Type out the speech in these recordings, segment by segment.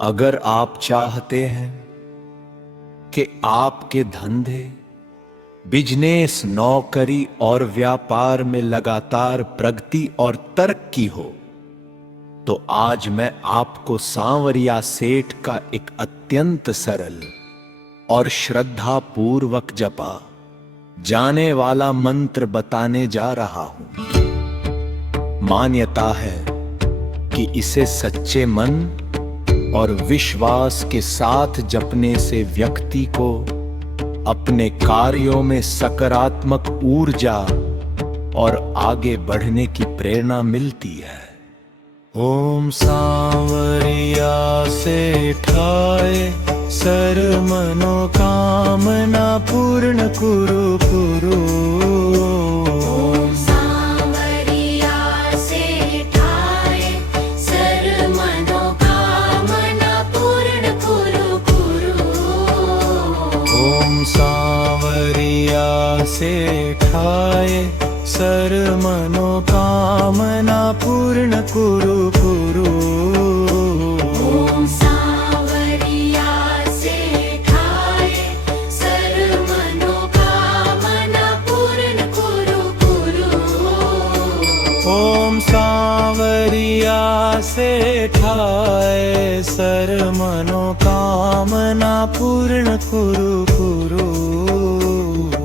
अगर आप चाहते हैं कि आपके धंधे, बिजनेस, नौकरी और व्यापार में लगातार प्रगति और तरक्की हो, तो आज मैं आपको सांवरिया सेठ का एक अत्यंत सरल और श्रद्धा पूर्वक जपा जाने वाला मंत्र बताने जा रहा हूं। मान्यता है कि इसे सच्चे मन और विश्वास के साथ जपने से व्यक्ति को अपने कार्यों में सकारात्मक ऊर्जा और आगे बढ़ने की प्रेरणा मिलती है। ओम सांवरिया सेठाय सर्व मनोकामना पूर्ण कुरु कुरु। सांवरिया सेठाय सर्व मनोकामना पूर्ण कुरु कुरु। ओम सांवरिया सेठाय सर्व मनोकामना पूर्ण कुरु कुरु। ओम सांवरिया सेठाय सर्व मनोकामना पूर्ण कुरु कुरु। ओम सांवरिया सेठाय सर्व मनोकामना पूर्ण कुरु कुरु।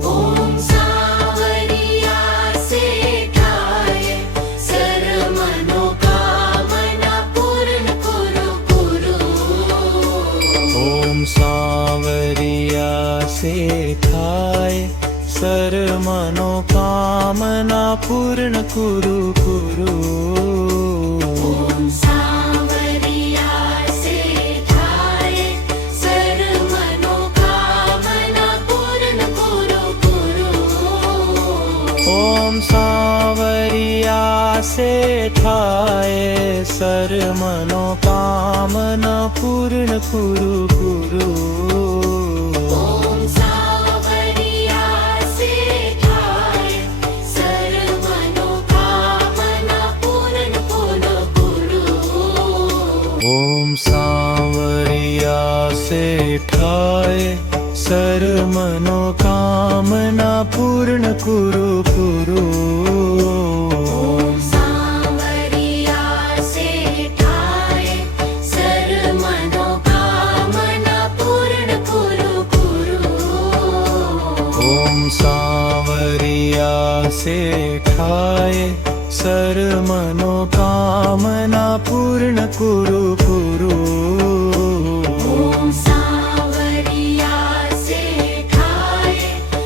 ओम सांवरिया सेठाय सर्व मनोकामना पूर्ण कुरु कुरु। ओम सांवरिया सेठाय सर्व मनोकामना पूर्ण कुरु कुरु। ओम सांवरिया सेठाय सर्व मनोकामना पूर्ण कुरु कुरु। ओम सांवरिया सेठाय सर्व मनोकामना पूर्ण कुरु कुरु। ओम सांवरिया सेठाय सर्व मनोकामना पूर्ण कुरु कुरु। ओम सांवरिया सेठाय सर्व मनोकामना पूर्ण कुरु कुरु। ओम सांवरिया सेठाय सर्व मनोकामना पूर्ण कुरु कुरु। ओम सांवरिया सेठाय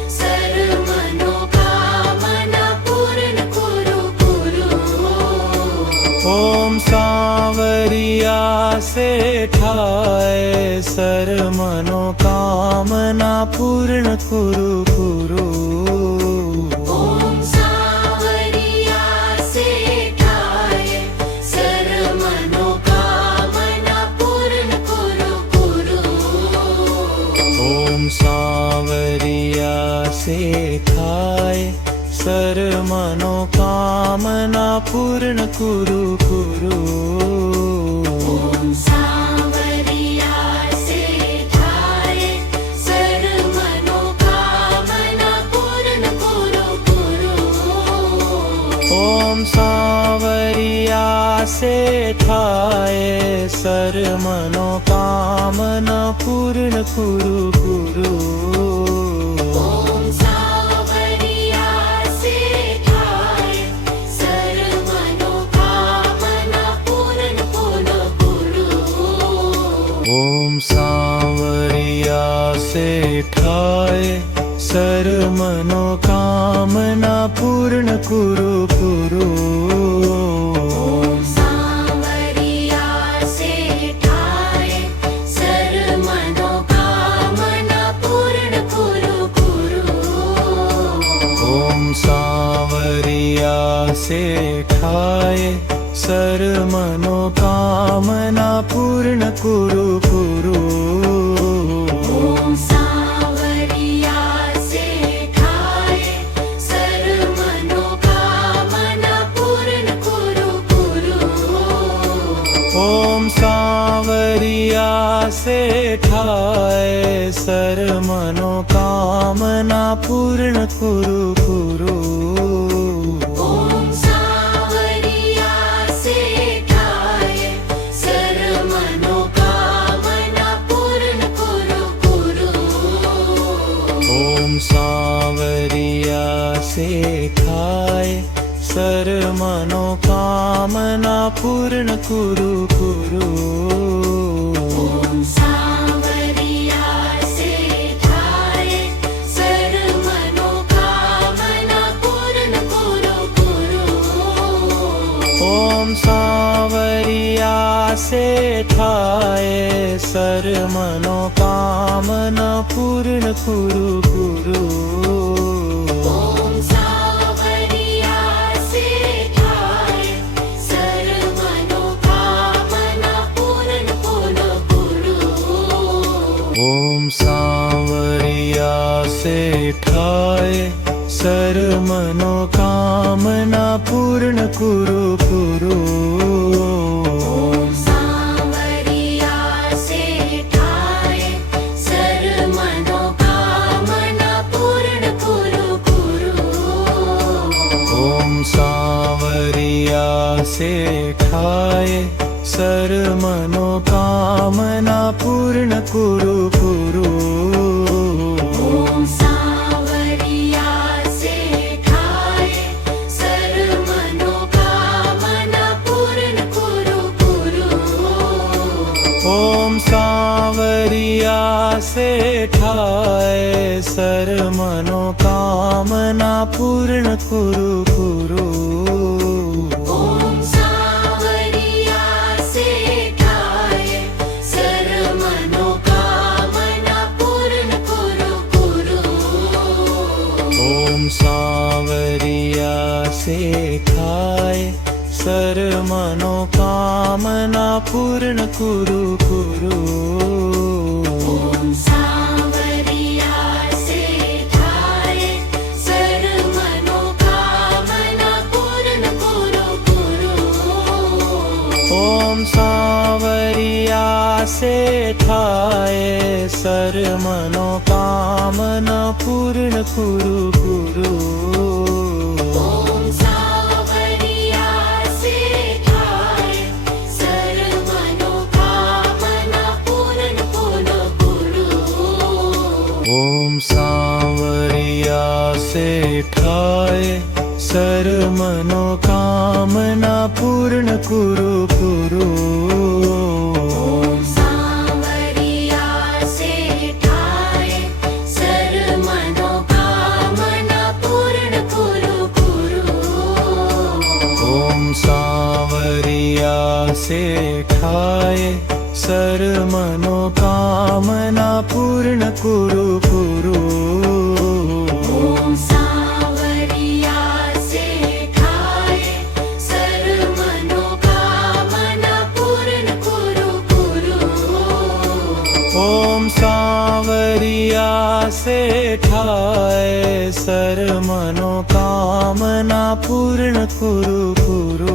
सर्व मनोकामना पूर्ण कुरु कुरु। ओम सांवरिया सेठाय सर्व मनोकामना पूर्ण कुरु कुरु। ओम सांवरिया सेठाय सर्व मनोकामना पूर्ण कुरु कुरु। ओम सांवरिया सेठाय सर्व मनोकामना पूर्ण कुरु कुरु। ओम सांवरिया सेठाय सर्व मनोकामना पूर्ण कुरु कुरु। ओम सांवरिया सेठाय सर्व मनोकामना पूर्ण कुरु कुरु। ओम सांवरिया सेठाय सर्व मनोकामना पूर्ण कुरु कुरु। ओम सांवरिया सेठाय सर्व मनोकामना पूर्ण कुरु कुरु। ओम सांवरिया सेठाय सर्व मनोकामना पूर्ण कुरु कुरु। ओम सांवरिया सेठाय सर्व मनोकामना पूर्ण कुरु कुरु। ओम सांवरिया सेठाय सर्व मनोकामना पूर्ण कुरु कुरु। ओम सांवरिया से ठाए सर मनोकामना पूर्ण कुरु कुरु। ओम सांवरिया से ठाए सर मनोकामना पूर्ण कुरु कुरु। ओम सांवरिया से ठाए सर मनोकामना पूर्ण कुरु कुरु। ओम सांवरिया से ठाए सर मनोकामना पूर्ण कुरु कुरु। ओम सांवरिया से ठाए सर मनोकामना पूर्ण कुरु कुरु। ओम सांवरिया से ठाए सर मनोकामना पूर्ण कुरु कुरु। ओम सांवरिया से ठाए सर मनोकामना पूर्ण कुरु कुरु। ओम सांवरिया से ठाए सर मनोकामना पूर्ण कुरु कुरु। ओम सांवरिया से ठाए सर मनोकामना पूर्ण कुरु कुरु। ओम सांवरिया से ठाए सर मनोकामना पूर्ण कुरु कुरु। ओम सांवरिया से ठाए सर मनोकामना पूर्ण कुरु कुरु। ओम सांवरिया से ठाए सर मनोकामना पूर्ण कुरु कुरु। ओम सांवरिया से ठाए सर मनोकामना पूर्ण कुरु कुरु। ओम सांवरिया से ठाए सर मनोकामना पूर्ण कुरु कुरु। ओम सांवरिया से ठाए सर मनोकामना पूर्ण कुरु कुरु। ओम सांवरिया से ठाए सर मनोकामना पूर्ण कुरु कुरु। ओम सांवरिया से ठाए सर मनोकामना पूर्ण कुरु कुरु। ओम सांवरिया से ठाए सर मनोकामना पूर्ण कुरु कुरु। ओम सांवरिया से ठाए सर मनोकामना पूर्ण कुरु कुरु। ओम सांवरिया से ठाए सर मनोकामना पूर्ण कुरु कुरु। ओम सांवरिया से ठाए सर मनोकामना पूर्ण कुरु कुरु। ओम सांवरिया से ठाए सर मनोकामना पूर्ण कुरु कुरु।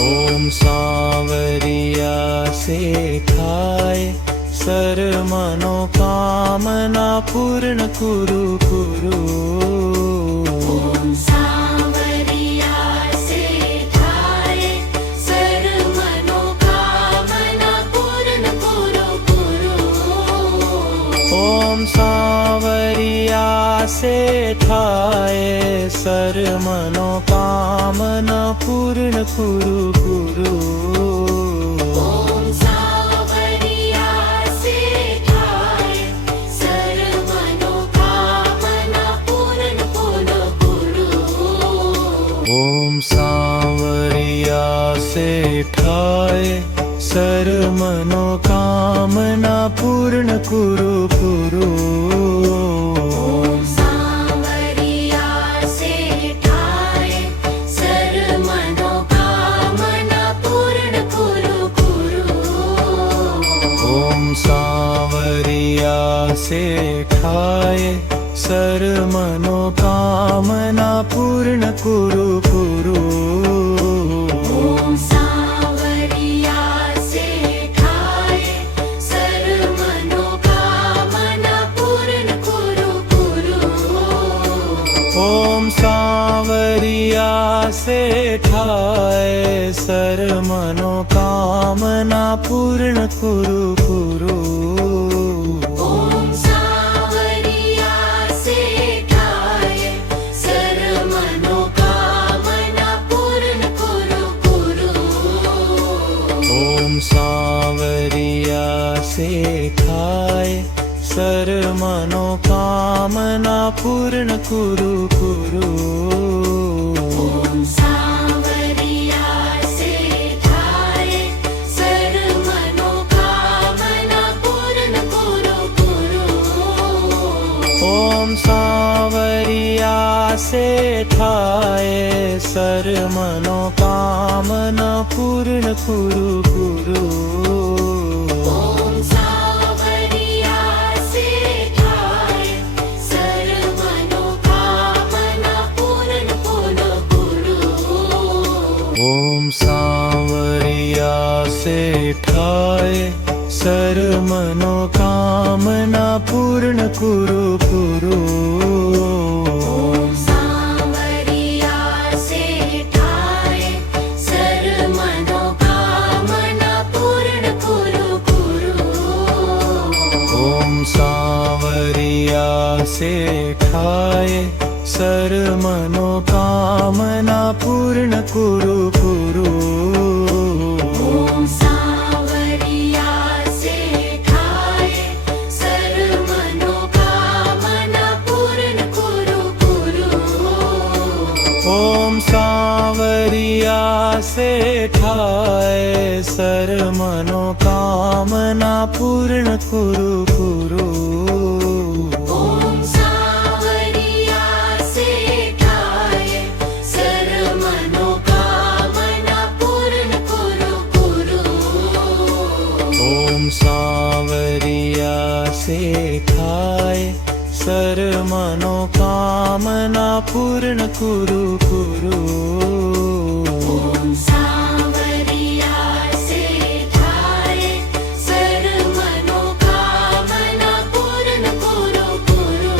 ओम सांवरिया से ठाए सर मनोकामना पूर्ण कुरु कुरु। ओम सांवरिया से ठाए सर मनोकामना पूर्ण कुरु कुरु। ओम सांवरिया से ठाए सर मनोकामना पूर्ण कुरु कुरु। ओम सांवरिया से ठाए सर मनोकामना पूर्ण कुरु कुरु। ओम सांवरिया से ठाए सर मनोकामना पूर्ण कुरु कुरु। ओम सांवरिया से ठाए सर मनोकामना पूर्ण कुरु कुरु। ओम सांवरिया से ठाए સર મનોકામના પૂર્ણ કુરુ કુરુ ઓમ સાવરિયા શેઠાય સર મનોકામના પૂર્ણ કુરુ કુરુ ઓમ સાવરિયા શેઠાય સર મનોકામના પૂર્ણ કુરુ કુરુ ઓમ સાવરિયા શેઠાય સર મનોકામના પૂર્ણ કુરુ કુરુ ઓમ સાવરિયા શેઠાય સર મનોકામના પૂર્ણ કુરુ કુરુ ઓમ સાવરિયા શેઠાય સર મનોકામના પૂર્ણ કુરુ કુરુ ઓમ સાવરિયા શેઠાય સર મનોકામના પૂર્ણ કુરુ કુરુ ઓમ સાવરિયા શેઠાય સર મનોકામના પૂર્ણ કુરુ કુરુ ઓમ સાવરિયા શેઠાય સર મનોકામના પૂર્ણ કુરુ કુરુ ઓમ સાવરિયા શેઠાય સર મનોકામના પૂર્ણ કુરુ કુરુ ઓમ સાવરિયા શેઠાય સર મનોકામના પૂર્ણ કુરુ કુરુ ઓમ સાવરિયા શેઠાય સર મનોકામના પૂર્ણ કુરુ કુરુ ઓમ સાવરિયા શેઠાય સર મનોકામના પૂર્ણ કુરુ કુરુ ઓમ સાવરિયા શેઠાય સર મનોકામના પૂર્ણ કુરુ કુરુ ઓમ સાવરિયા શેઠાય સર મનોકામના પૂર્ણ કુરુ કુરુ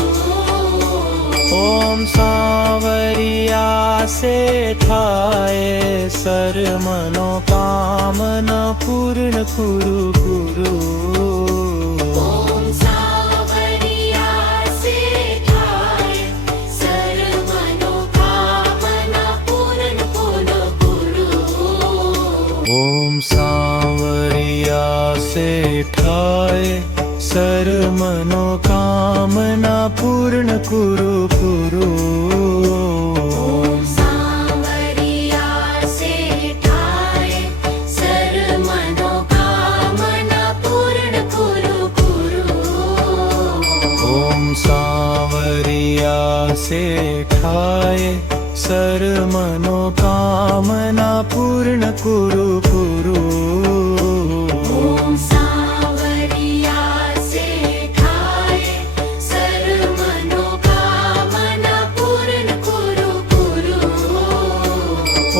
ઓમ સાવરિયા શેઠાય સર મનોકામના પૂર્ણ કુરુ કુરુ ઓમ સાવરિયા શેઠાય સર મનોકામના પૂર્ણ કુરુ કુરુ ઓમ સાવરિયા શેઠાય સર મનોકામના પૂર્ણ કુરુ કુરુ ઓમ સાવરિયા શેઠાય સર મનોકામના પૂર્ણ કુરુ કુરુ ઓમ સાવરિયા શેઠાય સર મનોકામના પૂર્ણ કુરુ કુરુ ઓમ સાવરિયા શેઠાય સર મનોકામના પૂર્ણ કુરુ કુરુ ઓમ સાવરિયા શેઠાય સર મનોકામના પૂર્ણ કુરુ કુરુ ઓમ સાવરિયા શેઠાય સર મનોકામના પૂર્ણ કુરુ કુરુ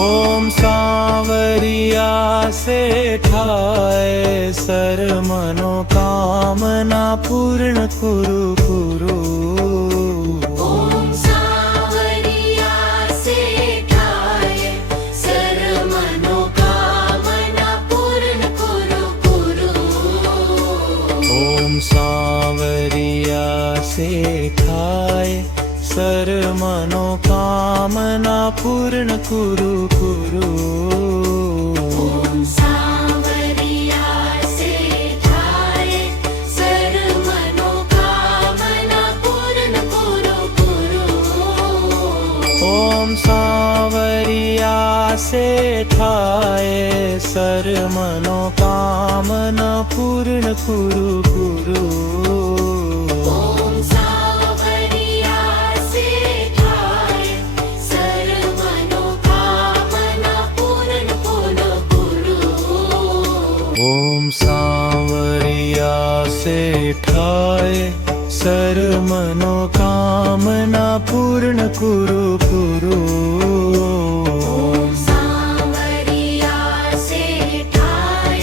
ઓમ સાવરિયા શેઠાય સર મનોકામના પૂર્ણ કુરુ કુરુ ઓમ સાવરિયા શેઠાય સર મનોકામના પૂર્ણ કુરુ કુરુ ઓમ સાવરિયા શેઠાય સર મનોકામના પૂર્ણ કુરુ કુરુ ઓમ સાવરિયા શેઠાય સર મનોકામના પૂર્ણ કુરુ કુરુ ઓમ સાવરિયા શેઠાય સર મનોકામના પૂર્ણ કુરુ કુરુ ઓમ સાવરિયા શેઠાય સર मनोकामना पूर्ण कुरु कुरु। ओम सांवरिया से ठाए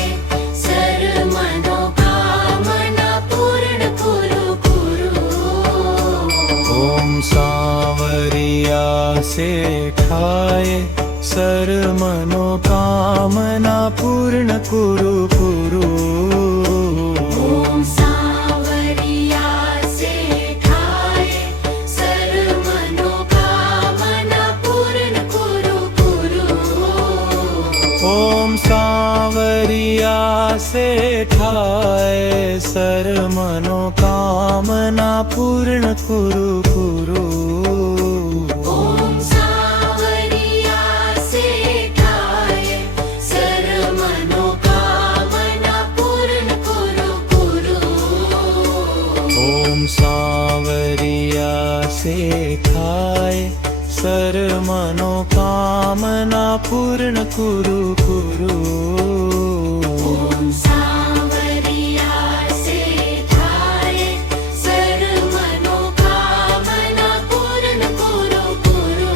सर मनोकामना पूर्ण कुरु कुरु। ओम सांवरिया से ठाए सर मनोकामना पूर्ण कुरु कुरु। ओम सांवरिया से ठाए सर मनोकामना पूर्ण कुरु कुरु। ओम सांवरिया से ठाए सर मनोकामना पूर्ण कुरु कुरु। ओम सांवरिया से ठाए सर मनोकामना पूर्ण कुरु कुरु। ओम सांवरिया से ठाए सर मनोकामना पूर्ण कुरु कुरु। ओम सांवरिया से ठाए सर मनोकामना पूर्ण कुरु कुरु।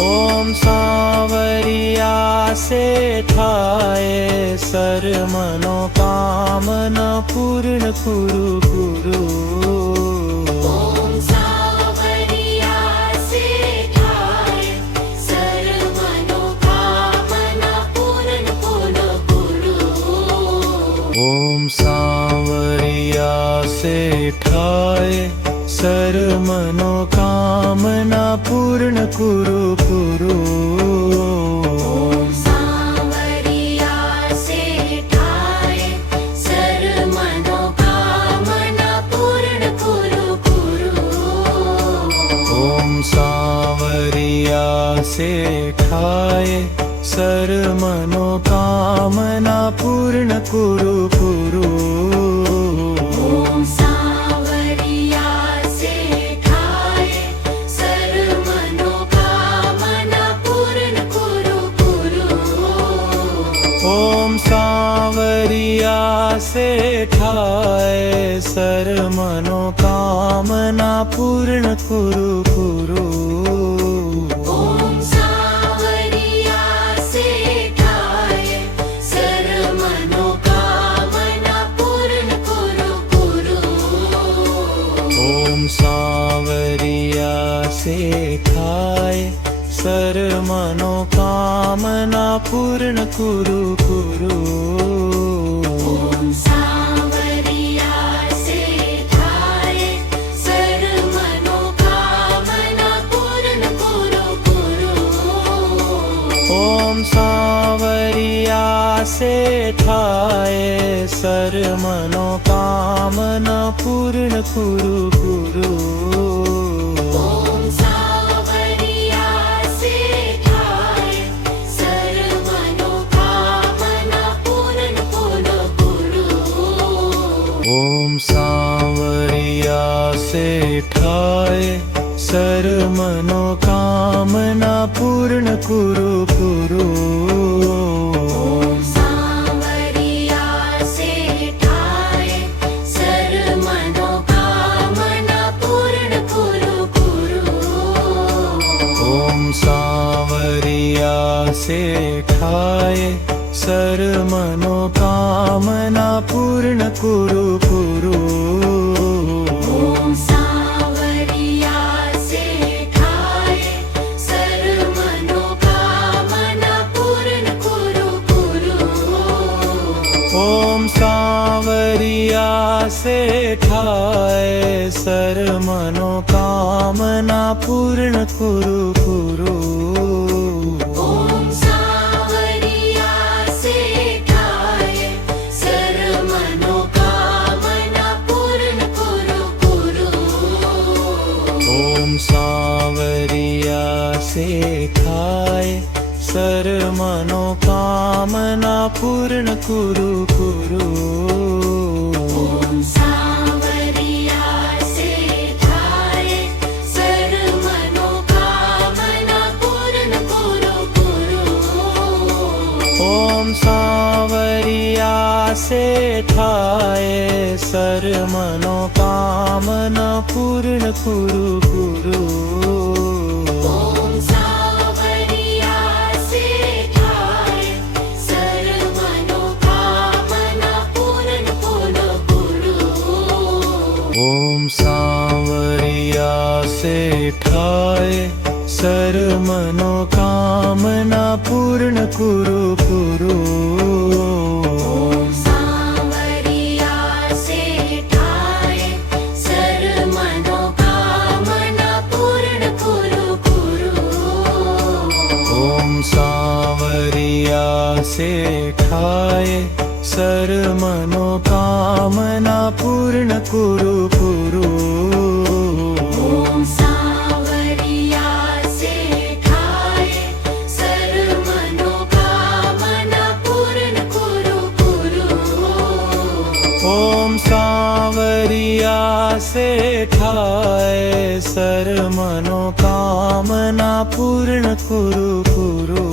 ओम सांवरिया से ठाए सर मनोकामना पूर्ण कुरु कुरु। ओम सांवरिया से ठाए सर मनोकामना पूर्ण कुरु कुरु। ओम सांवरिया से ठाए सर मनोकामना पूर्ण कुरु कुरु। ओम सांवरिया से ठाए सर मनोकामना पूर्ण कुरु कुरु। ओम सांवरिया से ठाए सर मनोकामना पूर्ण कुरु कुरु। ओम सांवरिया से ठाए सर मनोकामना पूर्ण कुरु कुरु। ओम सांवरिया से ठाए सर मनोकामना पूर्ण कुरु कुरु। ओम सांवरिया से ठाए सर मनोकामना पूर्ण कुरु कुरु। ओम सांवरिया से ठाए सर मनोकामना पूर्ण कुरु कुरु। ओम सांवरिया से ठाए सर मनोकामना पूर्ण कुरु कुरु। ओम सांवरिया से ठाए सर मनोकामना पूर्ण कुरु कुरु। ओम सांवरिया से ठाए सर मनोकामना पूर्ण कुरु कुरु। ओम सांवरिया से ठाए सर मनोकामना पूर्ण कुरु कुरु। ओम सांवरिया से ठाए सर मनोकामना पूर्ण कुरु कुरु। ओम सांवरिया से ठाए सर मनोकामना पूर्ण कुरु कुरु। ओम सांवरिया से ठाए सर मनोकामना पूर्ण कुरु कुरु। ओम सांवरिया से ठाए सर मनोकामना पूर्ण कुरु कुरु। ओम सांवरिया से ठाए सर मनोकामना पूर्ण कुरु कुरु। ओम सांवरिया से ठाए सर मनोकामना पूर्ण कुरु कुरु। ओम सांवरिया से ठाए सर मनोकामना पूर्ण कुरु कुरु। ओम सांवरिया से ठाए सर मनोकामना पूर्ण कुरु कुरु। ओम सावरिया से ठाए सर्व मनोकामना पूर्ण करो करो। ओम सांवरिया से ठाए सर्व मनोकामना पूर्ण कुरु कुरु। ओम सांवरिया से ठाए सर्व मनोकामना पूर्ण करो करो। ओम सांवरिया से ठाए सर्व मनोकामना पूर्ण कुरु कुरु। ओम सांवरिया से ठाए सर्व मनोकामना पूर्ण करो करो। ओम सांवरिया से ठाए सर्व मनोकामना पूर्ण कुरु कुरु।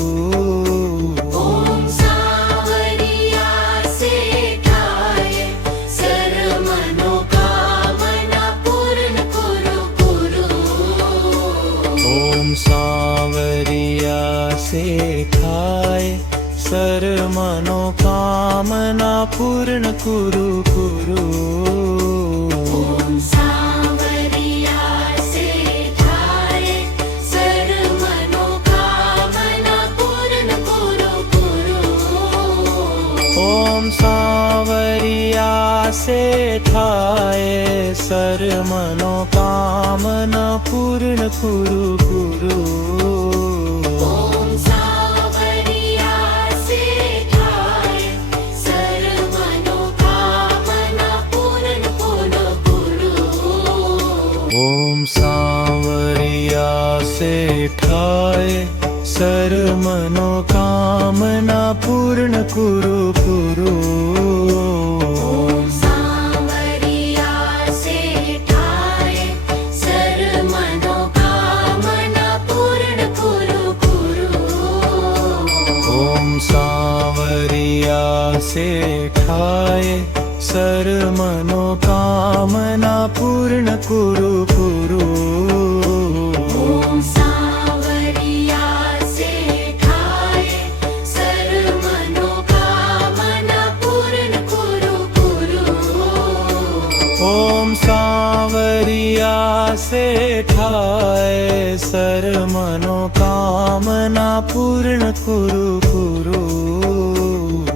ओम सांवरिया से ठाए सर्व मनोकामना पूर्ण करो करो। ओम सांवरिया से ठाए सर्व मनोकामना पूर्ण कुरु कुरु। ओम सांवरिया से ठाए सर्व मनोकामना पूर्ण करो करो। ओम सांवरिया से ठाए सर्व मनोकामना पूर्ण कुरु कुरु। ओम सांवरिया से ठाए सर्व मनोकामना पूर्ण करो करो। ओम सांवरिया से ठाए सर्व मनोकामना पूर्ण कुरु कुरु। ओम सांवरिया से ठाए सर्व मनोकामना पूर्ण करो करो। ओम सांवरिया से ठाए सर्व मनोकामना पूर्ण कुरु कुरु। ओम सांवरिया से ठाए सर्व मनोकामना पूर्ण करो करो। ओम सांवरिया से ठाए सर्व मनोकामना पूर्ण कुरु कुरु।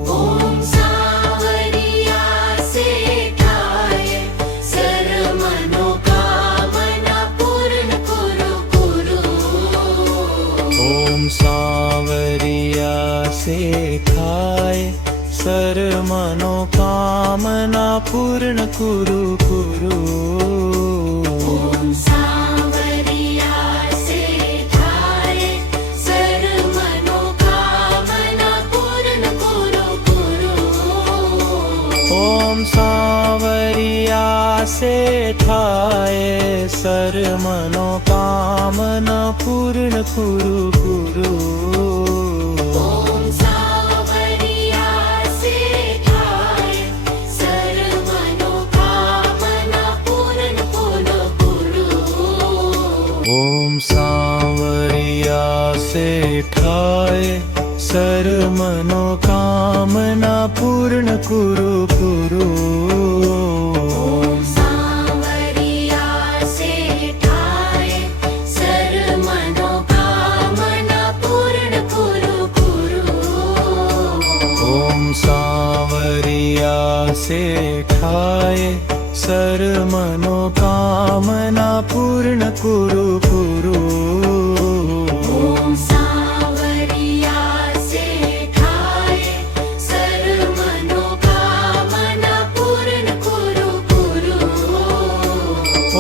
ओम सांवरिया से ठाए सर्व मनोकामना पूर्ण करो करो। ओम सांवरिया से ठाए सर्व मनोकामना पूर्ण कुरु कुरु। ओम सांवरिया से ठाए सर्व मनोकामना पूर्ण करो करो। ओम सांवरिया से ठाए सर्व मनोकामना पूर्ण कुरु कुरु। ओम सांवरिया से ठाए सर्व मनोकामना पूर्ण करो करो। ओम सांवरिया से ठाए सर्व मनोकामना पूर्ण कुरु कुरु। ओम सांवरिया से ठाए सर्व मनोकामना पूर्ण करो करो। ओम सांवरिया से ठाए सर्व मनोकामना पूर्ण कुरु कुरु। ओम सांवरिया से ठाए सर्व मनोकामना पूर्ण करो करो।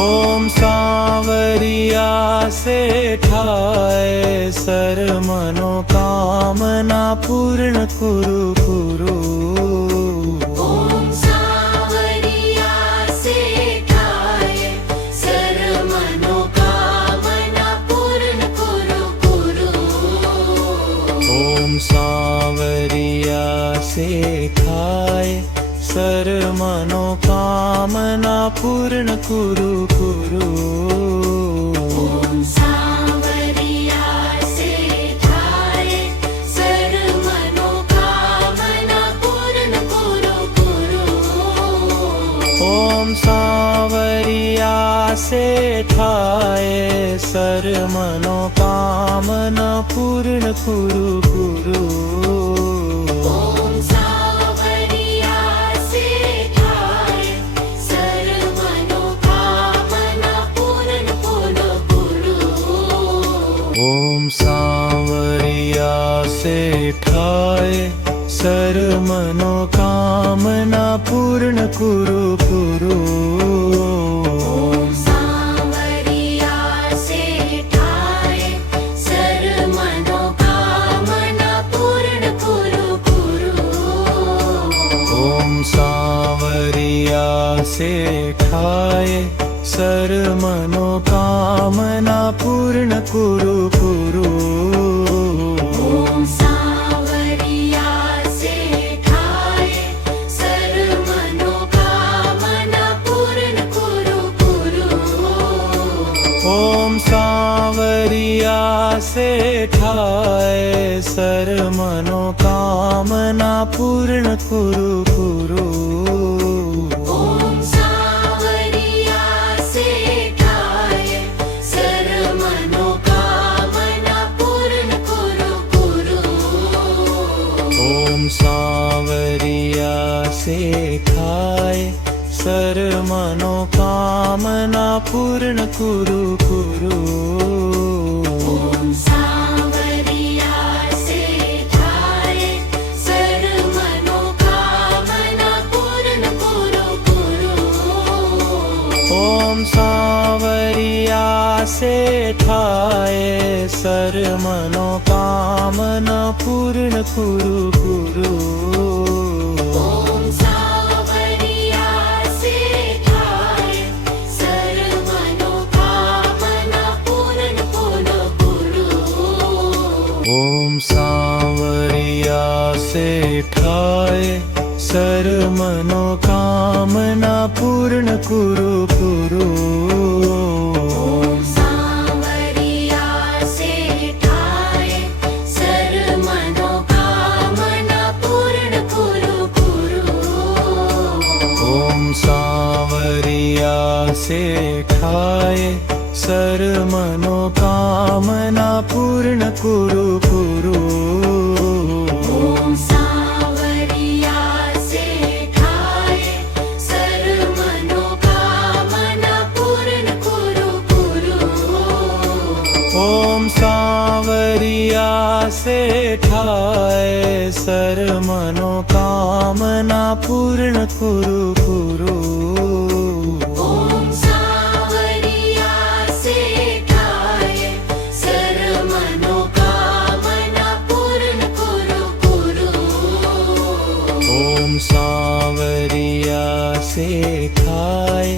ओम सांवरिया से ठाए सर्व मनोकामना पूर्ण कुरु कुरु। ओम सांवरिया से ठाए सर्व मनोकामना पूर्ण करो करो। ओम सांवरिया से ठाए सर्व मनोकामना पूर्ण कुरु कुरु। ओम सांवरिया से थाए सर्व मनोकामना पूर्ण कुरु कुरु। ओम सांवरिया से ठाए सर मनोकामना पूर्ण कुरु कुरु। ओम सांवरिया से थाए सर्व मनोकामना पूर्ण कुरु कुरु। ओम सांवरिया से ठाए सर मनोकामना पूर्ण कुरु कुरु। ओम सांवरिया से ठाए सर्व मनोकामना पूर्ण कुरु कुरु। ओम सांवरिया से ठाए सर मनोकामना पूर्ण कुरु कुरु। ओम सांवरिया से ठाए सर्व मनोकामना पूर्ण कुरु कुरु। ओम सांवरिया से ठाए सर मनोकामना पूर्ण कुरु कुरु। ओम सांवरिया से ठाए सर्व मनोकामना पूर्ण कुरु कुरु। ओम सांवरिया से ठाए सर मनोकामना पूर्ण कुरु कुरु। ओम सांवरिया से ठाए सर्व मनोकामना पूर्ण कुरु कुरु। ओम सांवरिया से ठाए सर मनोकामना पूर्ण कुरु कुरु। ओम सांवरिया से ठाए सर्व मनोकामना पूर्ण कुरु कुरु। ओम सांवरिया से ठाए सर मनोकामना पूर्ण कुरु कुरु। ओम सांवरिया से ठाए सर्व मनोकामना पूर्ण कुरु कुरु। ओम सांवरिया से ठाए सर मनोकामना पूर्ण कुरु कुरु। ओम सांवरिया से ठाए सर्व मनोकामना पूर्ण कुरु कुरु। ओम सांवरिया से ठाए सर मनोकामना पूर्ण कुरु कुरु। ओम सांवरिया से ठाए सर्व मनोकामना पूर्ण कुरु कुरु। ओम सांवरिया से ठाए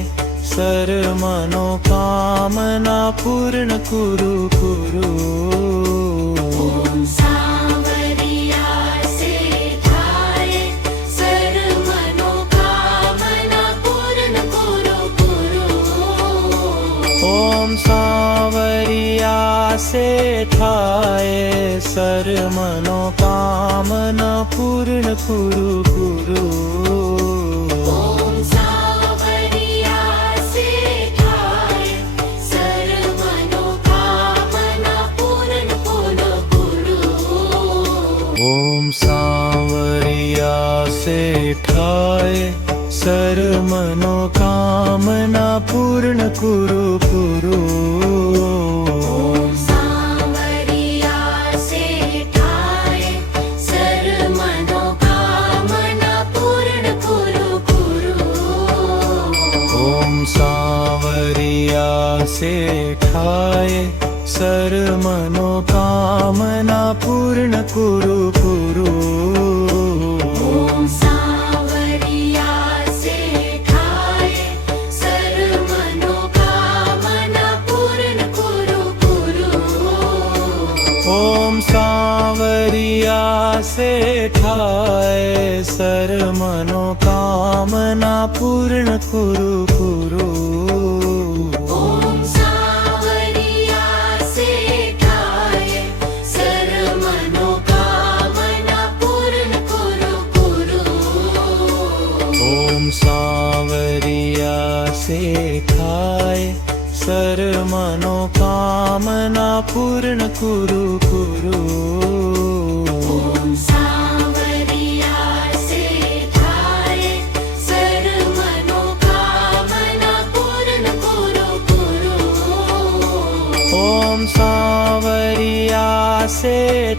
सर मनोकामना पूर्ण कुरु कुरु। ओम सांवरिया से ठाए सर्व मनोकामना पूर्ण कुरु कुरु। ओम सांवरिया से ठाए सर मनोकामना पूर्ण कुरु कुरु। ओम सांवरिया से ठाए सर्व मनोकामना पूर्ण कुरु कुरु। ओम सांवरिया से ठाए सर मनोकामना पूर्ण कुरु कुरु। ओम सांवरिया से ठाए सर्व मनोकामना पूर्ण कुरु कुरु। ओम सांवरिया से ठाए सर मनोकामना पूर्ण कुरु कुरु। ओम सांवरिया से ठाए सर्व मनोकामना पूर्ण कुरु कुरु। ओम सांवरिया से ठाए सर मनोकामना पूर्ण कुरु कुरु। સર મનોકામના પૂર્ણ કુરુ કુરુ. ઓમ સાવરિયા સે થાય સર મનોકામના પૂર્ણ કુરુ કુરુ. ઓમ સાવરિયા સે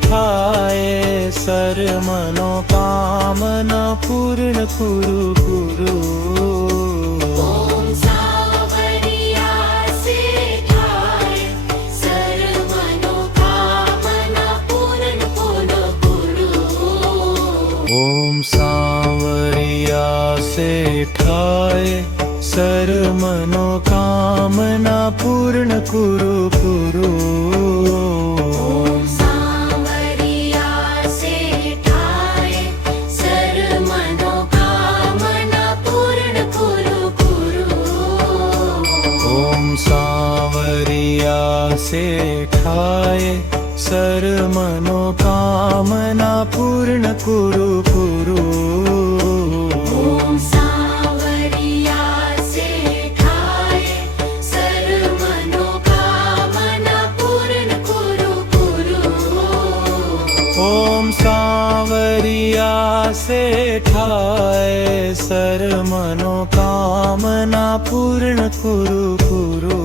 થાય સર મનોકામના પૂર્ણ કુરુ કુરુ. ઓમ સાવરિયા સે થાય સર મનોકામના પૂર્ણ કુરુ કુરુ. ઓમ સાવરિયા સે થાય સર મનોકામના પૂર્ણ કુરુ કુરુ. ઓમ સાવરિયા સે થાય સર મનોકામના પૂર્ણ કુરુ કુરુ. ઓમ સાવરિયા સે થાય સર મનોકામના પૂર્ણ કુરુ કુરુ. ઓમ સાવરિયા સે થાય સર મનોકામના પૂર્ણ કુરુ કુરુ. ઓમ સાવરિયા સે થાય સર મનોકામના પૂર્ણ કુરુ કુરુ.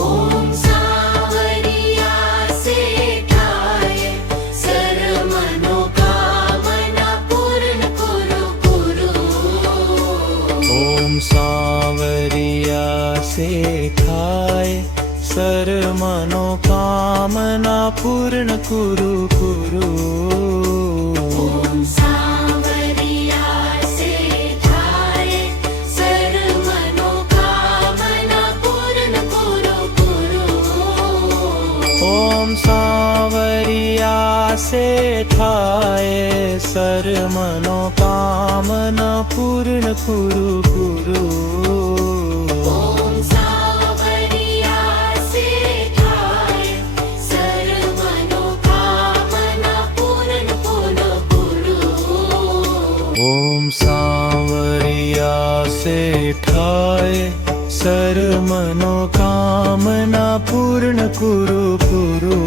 ઓમ સાવરિયા સે થાય સર મનોકામના પૂર્ણ કુરુ કુરુ. ઓમ સાવરિયા સે થાય સર મનોકામના પૂર્ણ કુરુ કુરુ. ઓમ સાવરિયા સે થાય સર મનોકામના પૂર્ણ કુરુ કુરુ. ઓમ સાવરિયા સે થાય સર મનોકામના પૂર્ણ કુરુ કુરુ. ઓમ સાવરિયા સે થાય સર મનોકામના પૂર્ણ કુરુ કુરુ. ઓમ સાવરિયા સે થાય સર મનોકામના પૂર્ણ કુરુ કુરુ.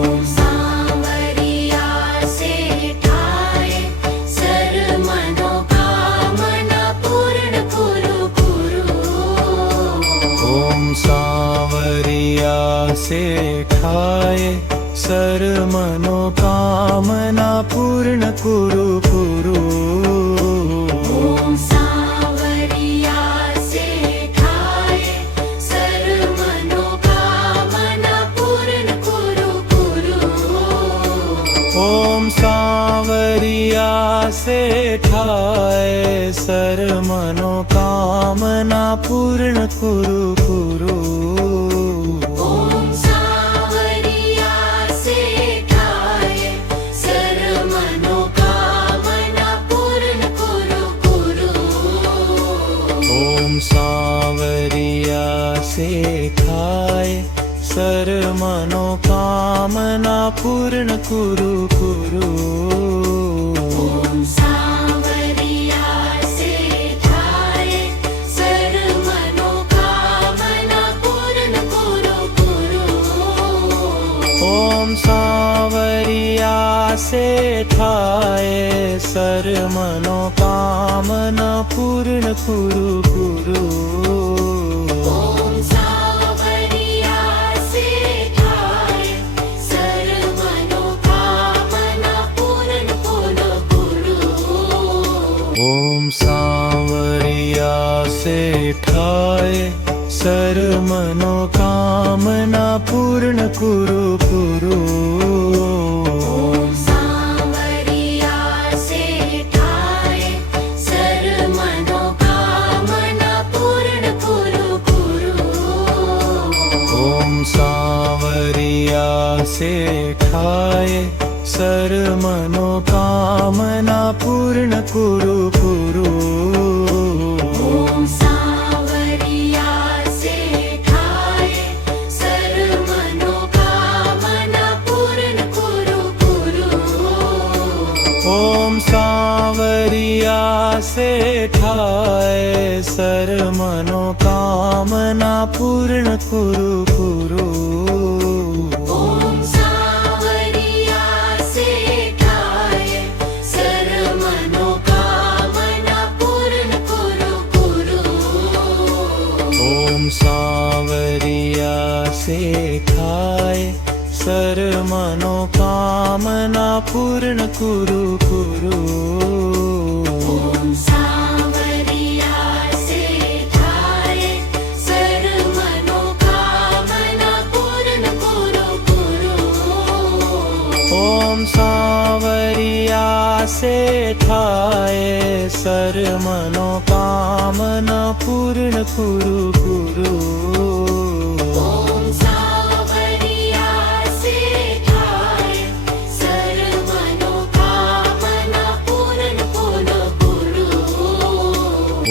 ઓમ સાવરિયા સે થાય સર મનોકામના પૂર્ણ કુરુ કુરુ. ઓમ સાવરિયા સે થાય સર મનોકામના પૂર્ણ કુરુ કુરુ. ઓમ સાવરિયા સે થાય સર મનોકામના પૂર્ણ કુરુ કુરુ. ઓમ સાવરિયા સે થાય સર મનોકામના પૂર્ણ કુરુ કુરુ. ઓમ સાવરિયા સે થાય સર મનોકામના પૂર્ણ કુરુ કુરુ. ઓમ સાવરિયા સે થાય સર મનોકામના પૂર્ણ કુરુ કુરુ. ઓમ સાવરિયા સે થાય સર મનોકામના પૂર્ણ કુરુ કુરુ. ઓમ સાવરિયા સે થાય સર મનોકામના પૂર્ણ કુરુ કુરુ. ઓમ સાવરિયા સે થાય સર મનોકામના પૂર્ણ કુરુ કુરુ. ઓમ સાવરિયા સે થાય સર મનોકામના પૂર્ણ કુરુ કુરુ. ઓમ સાવરિયા સે થાય સર મનોકામના પૂર્ણ કુરુ કુરુ. ઓમ સાવરિયા સે થાય સર મનોકામના પૂર્ણ કુરુ કુરુ. ઓમ સાવરિયા સે થાય સર મનોકામના પૂર્ણ કુરુ કુરુ. ઓમ સાવરિયા સે થાય સર મનોકામના પૂર્ણ કુરુ કુરુ ઓમ સાવરિયા શેઠાય સર મનોકામના પૂર્ણ કુરુ કુરુ ઓમ સાવરિયા શેઠાય સર મનોકામના પૂર્ણ કુરુ કુરુ ઓમ સાવરિયા શેઠાય સર મનોકામના પૂર્ણ કુરુ કુરુ ઓમ સાવરિયા શેઠાય સર મનોકામના પૂર્ણ કુરુ કુરુ ઓમ સાવરિયા શેઠાય સર મનોકામના પૂર્ણ કુરુ કુરુ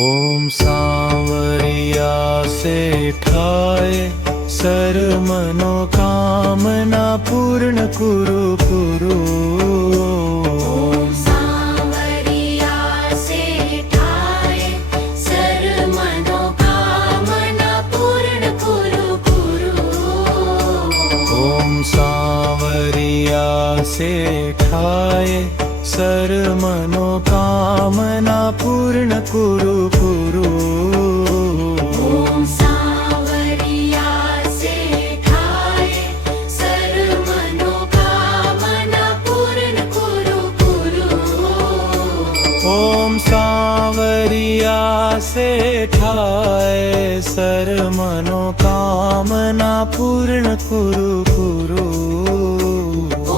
ઓમ સાવરિયા શેઠાય સર મનોકામના પૂર્ણ કુરુ કુરુ ઓમ સાવરિયા શેઠાય સર મનોકામના પૂર્ણ કુરુ કુરુ ઓમ સાવરિયા શેઠાય સર મનોકામના પૂર્ણ કુરુ કુરુ ઓમ સાવરિયા શેઠાય સર મનોકામના પૂર્ણ કુરુ કુરુ ઓમ સાવરિયા શેઠાય સર મનોકામના પૂર્ણ કુરુ કુરુ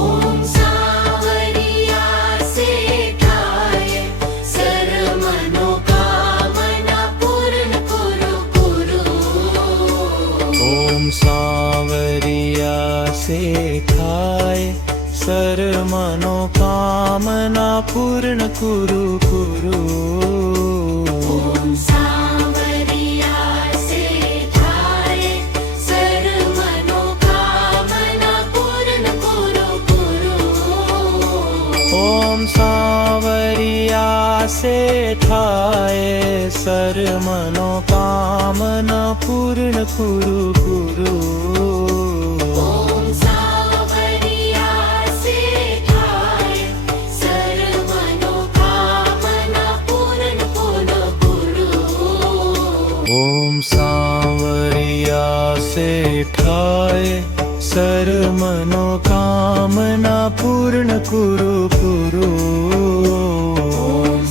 ઓમ સાવરિયા શેઠાય સર મનોકામના પૂર્ણ કુરુ કુરુ ઓમ સાવરિયા શેઠાય સર મનોકામના પૂર્ણ કુરુ કુરુ ઓમ સાવરિયા શેઠાય સર મનોકામના પૂર્ણ કુરુ કુરુ ઓમ સાવરિયા શેઠાય સર મનોકામના પૂર્ણ કુરુ કુરુ ઓમ સાવરિયા શેઠાય સર મનોકામના પૂર્ણ કુરુ કુરુ ઓમ સાવરિયા શેઠાય સર મનોકામના પૂર્ણ કુરુ કુરુ ઓમ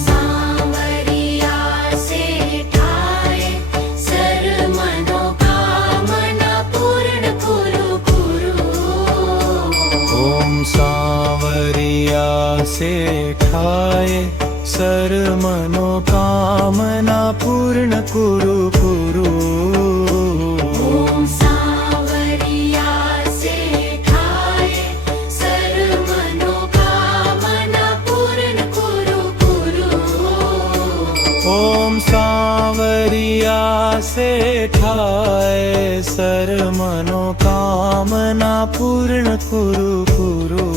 સાવરિયા શેઠાય સર મનોકામના પૂર્ણ કુરુ કુરુ ઓમ સાવરિયા શેઠાય સર મનોકામના પૂર્ણ કુરુ કુરુ ઓમ સાવરિયા શેઠાય સર મનોકામના પૂર્ણ કુરુ કુરુ ઓમ સાવરિયા શેઠાય સર મનોકામના પૂર્ણ કુરુ કુરુ